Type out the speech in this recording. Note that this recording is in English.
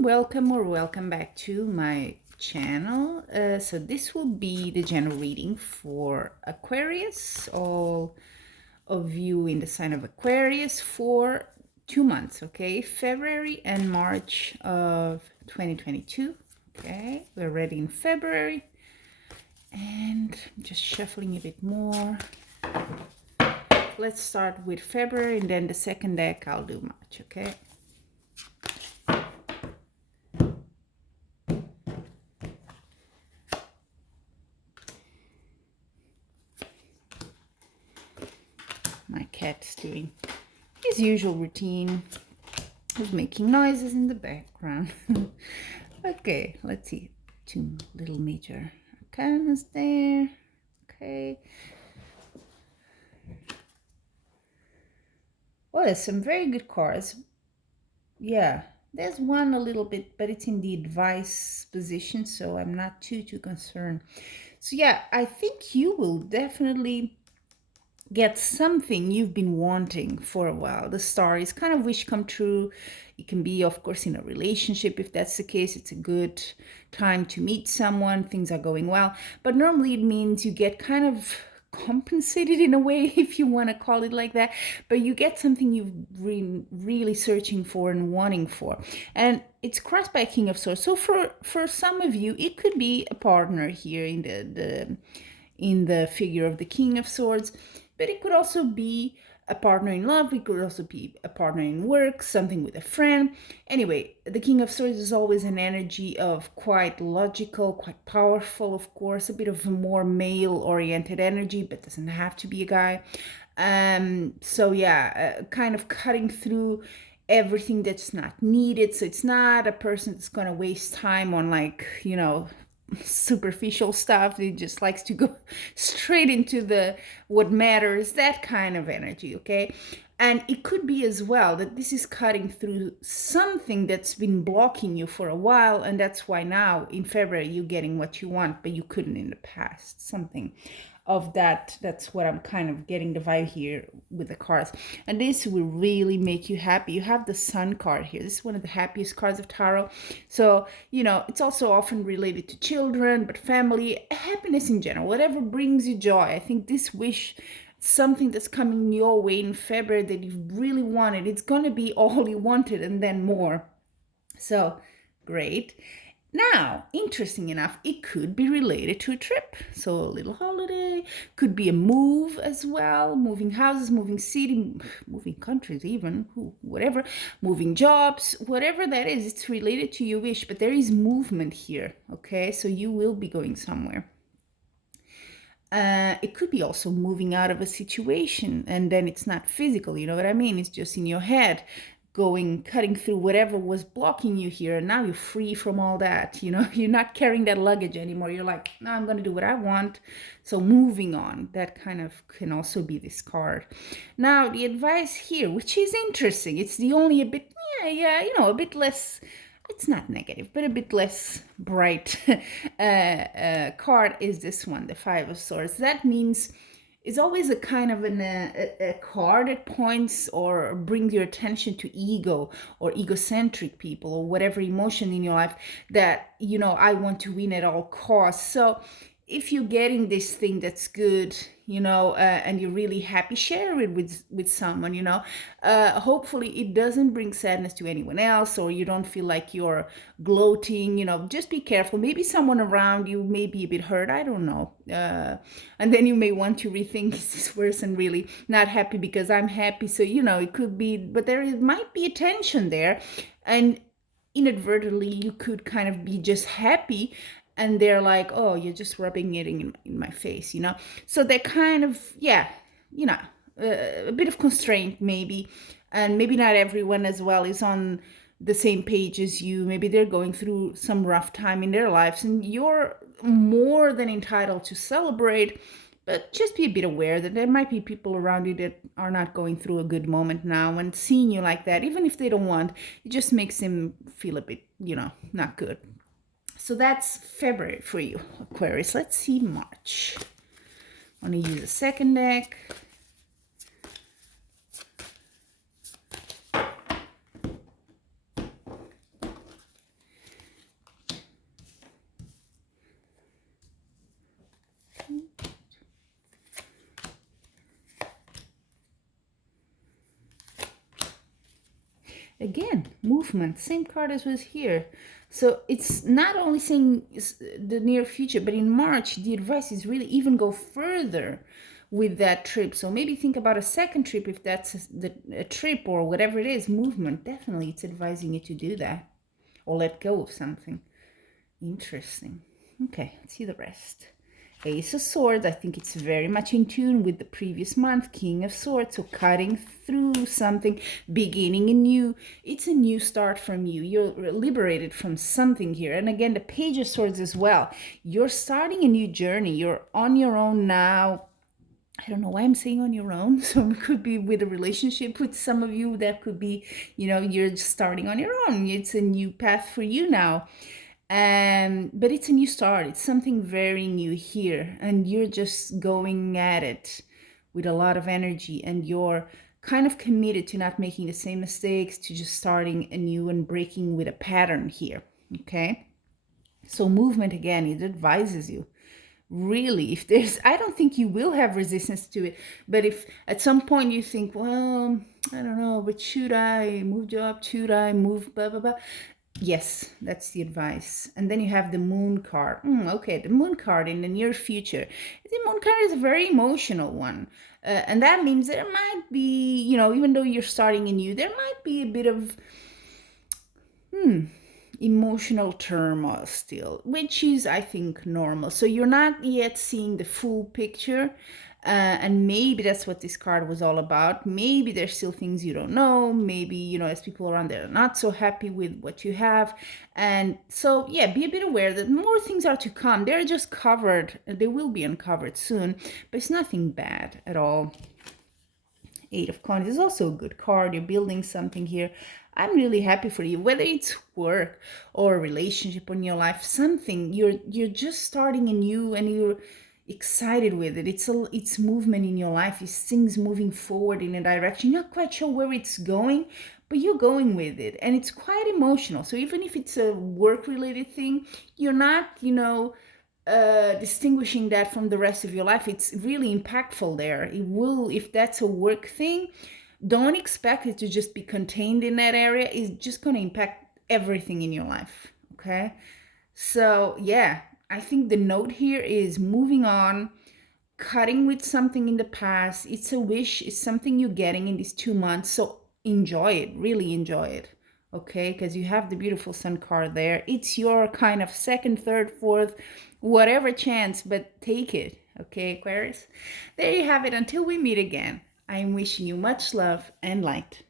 welcome or welcome back to my channel. So this will be the general reading for Aquarius, all of you in the sign of Aquarius for 2 months, okay? February and March of 2022. Okay, we're ready in February, and I'm just shuffling a bit more. Let's start with February, and then the second deck I'll do March, okay? My cat's doing his usual routine. He's making noises in the background. Okay, let's see. Two little major arcanas there. Okay. Well, there's some very good cards. Yeah, there's one a little bit, but it's in the advice position, so I'm not too concerned. So yeah, I think you will definitely get something you've been wanting for a while. The star is kind of wish come true. It can be, of course, in a relationship. If that's the case, it's a good time to meet someone. Things are going well. But normally it means you get kind of compensated in a way, if you want to call it like that, but you get something you've been really searching for and wanting for, and it's crossed by a King of Swords. So for some of you, it could be a partner here in the figure of the King of Swords, but it could also be a partner in love. It could also be a partner in work, something with a friend. Anyway, the King of Swords is always an energy of quite logical, quite powerful, of course, a bit of a more male-oriented energy, but doesn't have to be a guy. So yeah, kind of cutting through everything that's not needed. So it's not a person that's going to waste time on, like, superficial stuff. It just likes to go straight into the what matters, that kind of energy. Okay, and it could be as well that this is cutting through something that's been blocking you for a while, and that's why now in February you're getting what you want, but you couldn't in the past. Something of that. That's what I'm kind of getting the vibe here with the cards, and this will really make you happy. You have the Sun card here. This is one of the happiest cards of tarot. So it's also often related to children, but family, happiness in general, whatever brings you joy. I think this wish, something that's coming your way in February that you really wanted, it's gonna be all you wanted and then more. So great. Now, interesting enough, it could be related to a trip. So a little holiday, could be a move as well, moving houses, moving city, moving countries even, whatever, moving jobs, whatever that is, it's related to your wish, but there is movement here, okay? So you will be going somewhere. It could be also moving out of a situation, and then it's not physical, you know what I mean? It's just in your head, cutting through whatever was blocking you here, and now you're free from all that. You're not carrying that luggage anymore. You're like, no, I'm going to do what I want. So moving on, that kind of can also be this card. Now, the advice here, which is interesting, it's the only a bit, a bit less, it's not negative, but a bit less bright card is this one, the Five of Swords. That means it's always a kind of a card that points or brings your attention to ego or egocentric people or whatever emotion in your life that, I want to win at all costs. So if you're getting this thing that's good, and you're really happy, share it with someone, hopefully it doesn't bring sadness to anyone else, or you don't feel like you're gloating. Just be careful. Maybe someone around you may be a bit hurt, I don't know, and then you may want to rethink, is this person really not happy because I'm happy? So it could be, but might be a tension there, and inadvertently you could kind of be just happy, and they're like, oh, you're just rubbing it in my face, so they're kind of, a bit of constraint maybe, and maybe not everyone as well is on the same page as you. Maybe they're going through some rough time in their lives, and you're more than entitled to celebrate, but just be a bit aware that there might be people around you that are not going through a good moment now, and seeing you like that, even if they don't want, it just makes them feel a bit, not good. So that's February for you, Aquarius. Let's see March. I'm going to use a second deck. Again, movement, same card as was here. So it's not only saying the near future, but in March, the advice is really even go further with that trip. So maybe think about a second trip if that's a trip or whatever it is, movement. Definitely, it's advising you to do that or let go of something. Interesting. Okay, let's see the rest. Ace of Swords, I think it's very much in tune with the previous month. King of Swords, so cutting through something, beginning anew. It's a new start from you. You're liberated from something here. And again, the Page of Swords as well. You're starting a new journey. You're on your own now. I don't know why I'm saying on your own. So it could be with a relationship with some of you. That could be, you're just starting on your own. It's a new path for you now. But it's a new start. It's something very new here, and you're just going at it with a lot of energy, and you're kind of committed to not making the same mistakes, to just starting anew and breaking with a pattern here. Okay, so movement, again, it advises you. Really, if there's, I don't think you will have resistance to it, but if at some point you think, well, I don't know, but should I move job? Should I move blah blah blah? Yes, that's the advice. And then you have the moon card. Okay, the moon card in the near future. The moon card is a very emotional one. And that means there might be, even though you're starting anew, there might be a bit of emotional turmoil still, which is, I think, normal. So you're not yet seeing the full picture. And maybe that's what this card was all about. Maybe there's still things you don't know. Maybe, as people around there are not so happy with what you have. And so, yeah, be a bit aware that more things are to come. They're just covered. They will be uncovered soon, but it's nothing bad at all. Eight of Coins is also a good card. You're building something here. I'm really happy for you, whether it's work or a relationship in your life, something you're just starting anew and you're excited with it. It's movement in your life. It's things moving forward in a direction. You're not quite sure where it's going, but you're going with it, and it's quite emotional. So even if it's a work-related thing, you're not, distinguishing that from the rest of your life. It's really impactful there. It will, if that's a work thing, don't expect it to just be contained in that area. It's just going to impact everything in your life. Okay, so yeah, I think the note here is moving on, cutting with something in the past. It's a wish. It's something you're getting in these 2 months, so enjoy it. Really enjoy it. Okay, because you have the beautiful Sun card there. It's your kind of second, third, fourth, whatever chance, but take it. Okay, Aquarius? There you have it. Until we meet again, I'm wishing you much love and light.